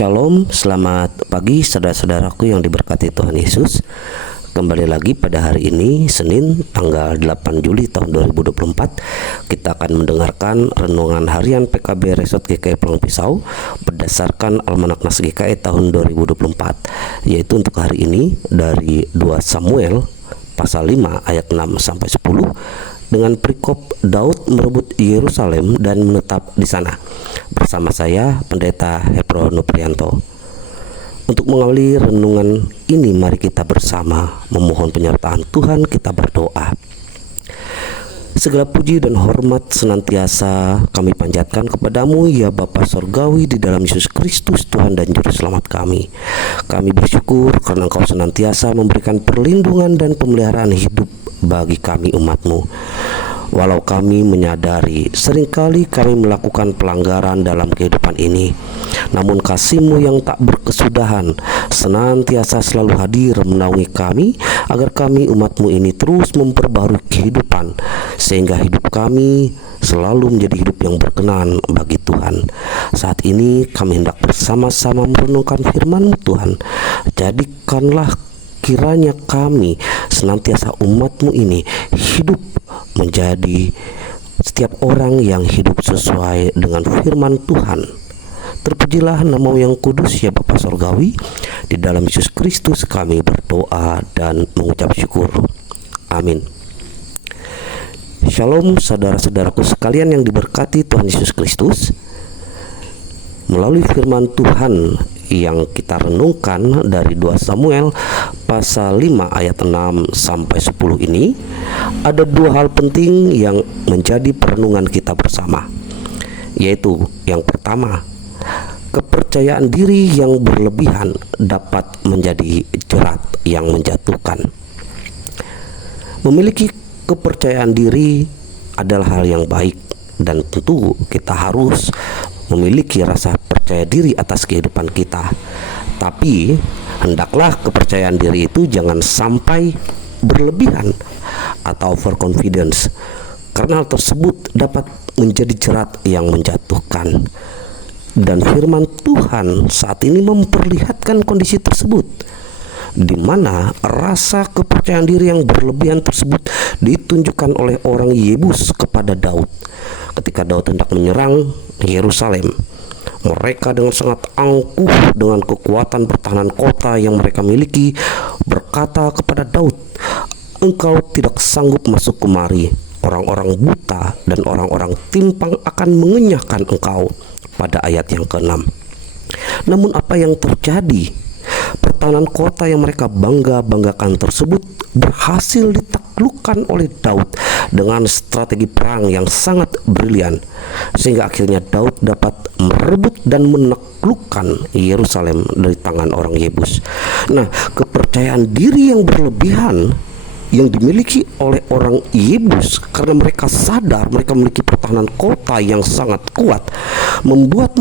Shalom, selamat pagi saudara-saudaraku yang diberkati Tuhan Yesus. Kembali lagi pada hari ini, Senin tanggal 8 Juli tahun 2024. Kita akan mendengarkan renungan harian PKB Resort GKI Pelang Pisau berdasarkan Almanak Nas GKI tahun 2024, yaitu untuk hari ini dari 2 Samuel pasal 5 ayat 6 sampai 10 dengan perikop Daud merebut Yerusalem dan menetap di sana. Bersama saya Pendeta Hepro Nuprianto. Untuk mengawali renungan ini, mari kita bersama memohon penyertaan Tuhan. Kita berdoa. Segala puji dan hormat senantiasa kami panjatkan kepadamu, ya Bapa Sorgawi, di dalam Yesus Kristus Tuhan dan Juru Selamat kami. Kami bersyukur karena Engkau senantiasa memberikan perlindungan dan pemeliharaan hidup bagi kami umat-Mu. Walau kami menyadari seringkali kami melakukan pelanggaran dalam kehidupan ini, namun kasih-Mu yang tak berkesudahan senantiasa selalu hadir menaungi kami, agar kami umat-Mu ini terus memperbaharui kehidupan, sehingga hidup kami selalu menjadi hidup yang berkenan bagi Tuhan. Saat ini kami hendak bersama-sama merenungkan firman-Mu Tuhan. Jadikanlah kiranya kami senantiasa umat-Mu ini hidup menjadi setiap orang yang hidup sesuai dengan firman Tuhan. Terpujilah nama-Mu yang kudus, ya Bapa Sorgawi. Di dalam Yesus Kristus kami berdoa dan mengucap syukur. Amin. Shalom saudara-saudaraku sekalian yang diberkati Tuhan Yesus Kristus. Melalui firman Tuhan yang kita renungkan dari 2 Samuel pasal 5 ayat 6 sampai 10 ini, ada dua hal penting yang menjadi perenungan kita bersama, yaitu yang pertama, kepercayaan diri yang berlebihan dapat menjadi jerat yang menjatuhkan. Memiliki kepercayaan diri adalah hal yang baik, dan tentu kita harus memiliki rasa percaya diri atas kehidupan kita. Tapi hendaklah kepercayaan diri itu jangan sampai berlebihan atau overconfidence, karena hal tersebut dapat menjadi jerat yang menjatuhkan. Dan firman Tuhan saat ini memperlihatkan kondisi tersebut, di mana rasa kepercayaan diri yang berlebihan tersebut ditunjukkan oleh orang Yebus kepada Daud. Ketika Daud hendak menyerang Yerusalem, mereka dengan sangat angkuh dengan kekuatan pertahanan kota yang mereka miliki berkata kepada Daud, "Engkau tidak sanggup masuk kemari. Orang-orang buta dan orang-orang timpang akan mengenyahkan engkau." Pada ayat yang ke-6. Namun apa yang terjadi? Pertahanan kota yang mereka bangga-banggakan tersebut berhasil ditaklukkan oleh Daud dengan strategi perang yang sangat brilian, sehingga akhirnya Daud dapat merebut dan menaklukkan Yerusalem dari tangan orang Yebus. Nah, kepercayaan diri yang berlebihan yang dimiliki oleh orang Yebus, karena mereka sadar mereka memiliki pertahanan kota yang sangat kuat, membuat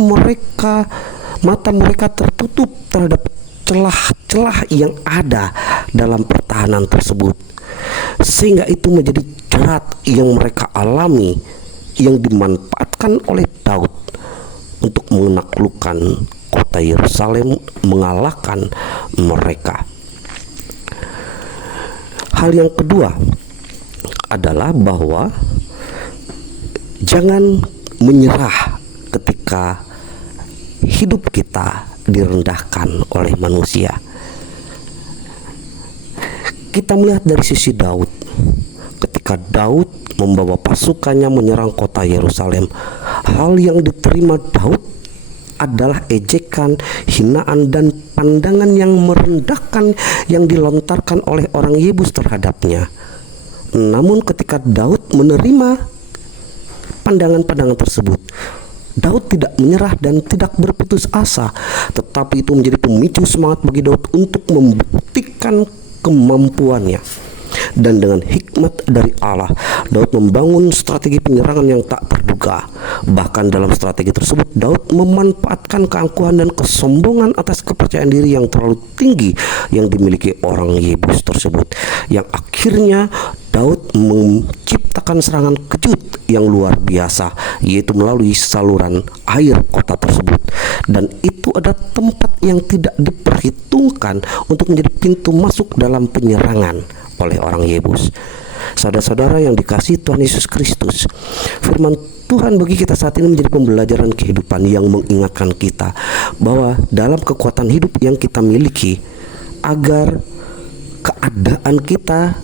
mata mereka tertutup terhadap celah-celah yang ada dalam pertahanan tersebut, sehingga itu menjadi jerat yang mereka alami, yang dimanfaatkan oleh Daud untuk menaklukkan kota Yerusalem, mengalahkan mereka. Hal yang kedua adalah bahwa jangan menyerah ketika hidup kita direndahkan oleh manusia. Kita melihat dari sisi Daud. Ketika Daud membawa pasukannya menyerang kota Yerusalem, hal yang diterima Daud adalah ejekan, hinaan, dan pandangan yang merendahkan yang dilontarkan oleh orang Yebus terhadapnya. Namun ketika Daud menerima pandangan-pandangan tersebut, Daud tidak menyerah dan tidak berputus asa, tetapi itu menjadi pemicu semangat bagi Daud untuk membuktikan kemampuannya. Dan dengan hikmat dari Allah, Daud membangun strategi penyerangan yang tak terduga. Bahkan dalam strategi tersebut, Daud memanfaatkan keangkuhan dan kesombongan atas kepercayaan diri yang terlalu tinggi yang dimiliki orang Yebus tersebut, yang akhirnya Daud menciptakan serangan kejut yang luar biasa, yaitu melalui saluran air kota tersebut. Dan itu ada tempat yang tidak diperhitungkan untuk menjadi pintu masuk dalam penyerangan oleh orang Yebus. Saudara-saudara yang dikasihi Tuhan Yesus Kristus, firman Tuhan bagi kita saat ini menjadi pembelajaran kehidupan yang mengingatkan kita bahwa dalam kekuatan hidup yang kita miliki, agar keadaan kita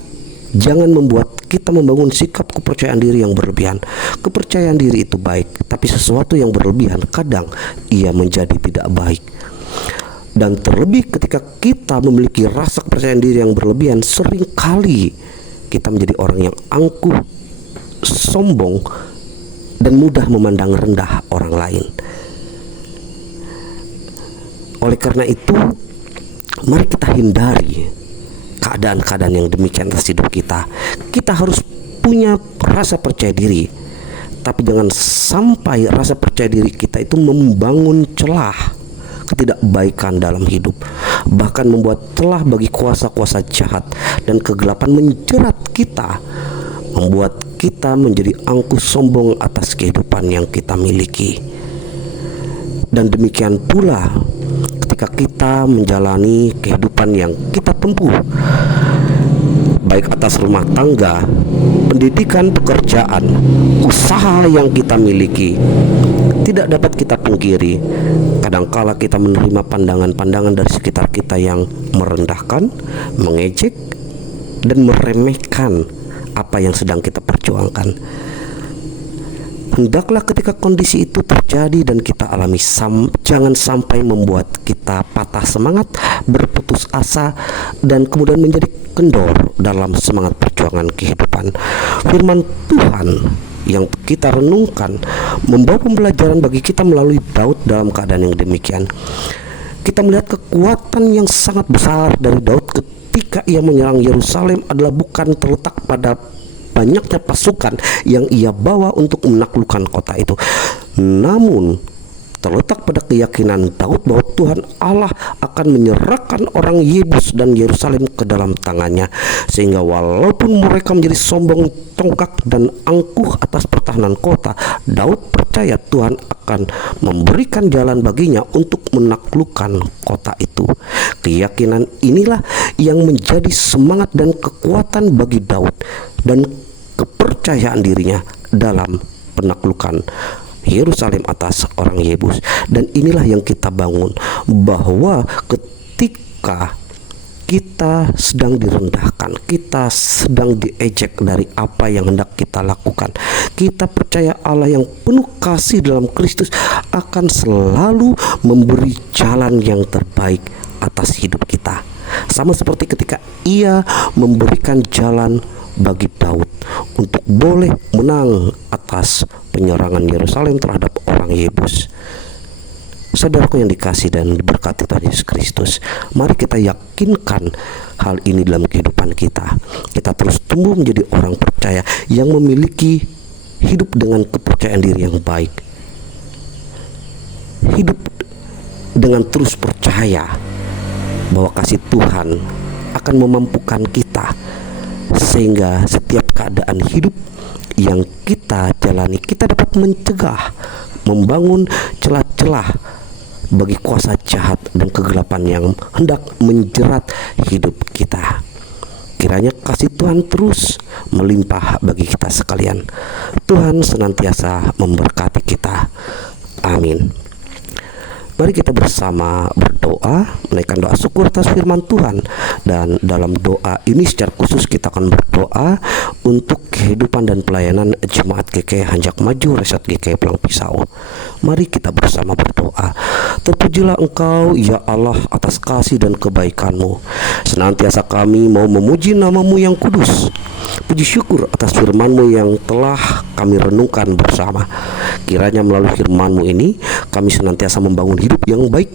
jangan membuat kita membangun sikap kepercayaan diri yang berlebihan. Kepercayaan diri itu baik, tapi sesuatu yang berlebihan kadang ia menjadi tidak baik. Dan terlebih ketika kita memiliki rasa kepercayaan diri yang berlebihan, seringkali kita menjadi orang yang angkuh, sombong, dan mudah memandang rendah orang lain. Oleh karena itu, mari kita hindari keadaan-keadaan yang demikian atas hidup kita. Kita harus punya rasa percaya diri, tapi jangan sampai rasa percaya diri kita itu membangun celah ketidakbaikan dalam hidup, bahkan membuat celah bagi kuasa-kuasa jahat dan kegelapan menjerat kita, membuat kita menjadi angkuh sombong atas kehidupan yang kita miliki. Dan demikian pula ketika kita menjalani kehidupan yang kita tempuh, baik atas rumah tangga, pendidikan, pekerjaan, usaha yang kita miliki, tidak dapat kita pungkiri, kadangkala kita menerima pandangan-pandangan dari sekitar kita yang merendahkan, mengejek, dan meremehkan apa yang sedang kita perjuangkan. Hendaklah ketika kondisi itu terjadi dan kita alami, jangan sampai membuat kita patah semangat, berputus asa, dan kemudian menjadi kendor dalam semangat perjuangan kehidupan. Firman Tuhan yang kita renungkan membawa pembelajaran bagi kita melalui Daud dalam keadaan yang demikian. Kita melihat kekuatan yang sangat besar dari Daud ketika ia menyerang Yerusalem adalah bukan terletak pada banyaknya pasukan yang ia bawa untuk menaklukkan kota itu, namun terletak pada keyakinan Daud bahwa Tuhan Allah akan menyerahkan orang Yebus dan Yerusalem ke dalam tangannya, sehingga walaupun mereka menjadi sombong, tongkak, dan angkuh atas pertahanan kota, Daud percaya Tuhan akan memberikan jalan baginya untuk menaklukkan kota itu. Keyakinan inilah yang menjadi semangat dan kekuatan bagi Daud dan kepercayaan dirinya dalam penaklukan Yerusalem atas orang Yebus. Dan inilah yang kita bangun, bahwa ketika kita sedang direndahkan, kita sedang diejek dari apa yang hendak kita lakukan, kita percaya Allah yang penuh kasih dalam Kristus akan selalu memberi jalan yang terbaik atas hidup kita. Sama seperti ketika ia memberikan jalan bagi Daud untuk boleh menang atas penyerangan Yerusalem terhadap orang Yebus. Saudaraku yang dikasih dan diberkati Tuhan Yesus Kristus, mari kita yakinkan hal ini dalam kehidupan kita. Kita terus tumbuh menjadi orang percaya yang memiliki hidup dengan kepercayaan diri yang baik, hidup dengan terus percaya bahwa kasih Tuhan akan memampukan kita, sehingga setiap keadaan hidup yang kita jalani, kita dapat mencegah, membangun celah-celah bagi kuasa jahat dan kegelapan yang hendak menjerat hidup kita. Kiranya kasih Tuhan terus melimpah bagi kita sekalian. Tuhan senantiasa memberkati kita. Amin. Mari kita bersama berdoa, menaikkan doa syukur atas firman Tuhan. Dan dalam doa ini secara khusus kita akan berdoa untuk kehidupan dan pelayanan Jemaat GKI Hanjak Maju Resort GKI Pelang Pisau. Mari kita bersama berdoa. Terpujilah Engkau ya Allah atas kasih dan kebaikan-Mu. Senantiasa kami mau memuji nama-Mu yang kudus. Puji syukur atas firman-Mu yang telah kami renungkan bersama. Kiranya melalui firman-Mu ini kami senantiasa membangun hidup yang baik,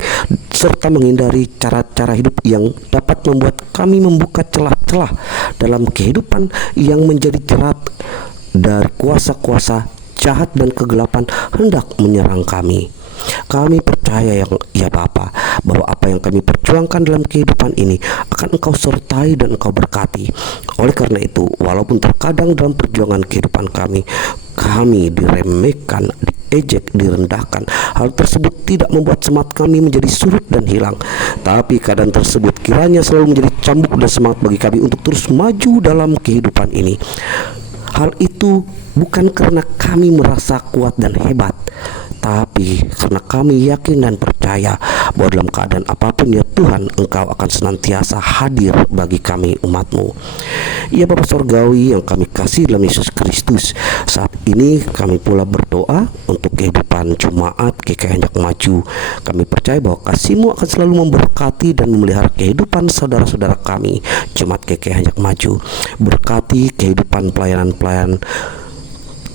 serta menghindari cara-cara hidup yang dapat membuat kami membuka celah-celah dalam kehidupan yang menjadi jerat dari kuasa-kuasa jahat dan kegelapan hendak menyerang kami. Kami percaya ya Bapa, bahwa apa yang kami perjuangkan dalam kehidupan ini akan Engkau sertai dan Engkau berkati. Oleh karena itu, walaupun terkadang dalam perjuangan kehidupan kami diremehkan, diejek, direndahkan, hal tersebut tidak membuat semangat kami menjadi surut dan hilang. Tapi keadaan tersebut kiranya selalu menjadi cambuk dan semangat bagi kami untuk terus maju dalam kehidupan ini. Hal itu bukan karena kami merasa kuat dan hebat, tapi karena kami yakin dan percaya bahwa dalam keadaan apapun ya Tuhan, Engkau akan senantiasa hadir bagi kami umat-Mu. Ya Bapa Sorgawi yang kami kasih dalam Yesus Kristus, saat ini kami pula berdoa untuk kehidupan Jemaat GKI Hendak Maju. Kami percaya bahwa kasih-Mu akan selalu memberkati dan memelihara kehidupan saudara-saudara kami Jemaat GKI Hendak Maju. Berkati kehidupan pelayanan-pelayan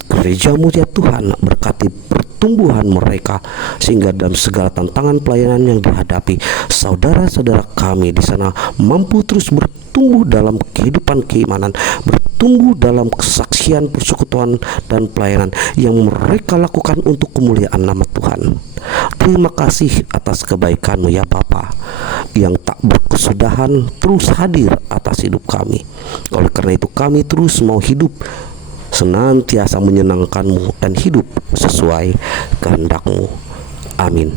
gereja-Mu ya Tuhan, berkati pertumbuhan mereka sehingga dalam segala tantangan pelayanan yang dihadapi, saudara-saudara kami di sana mampu terus bertumbuh dalam kehidupan keimanan, bertumbuh dalam kesaksian, persekutuan dan pelayanan yang mereka lakukan untuk kemuliaan nama Tuhan. Terima kasih atas kebaikan-Mu ya Bapa, yang tak berkesudahan terus hadir atas hidup kami. Oleh karena itu kami terus mau hidup senantiasa menyenangkan-Mu dan hidup sesuai kehendak-Mu. Amin.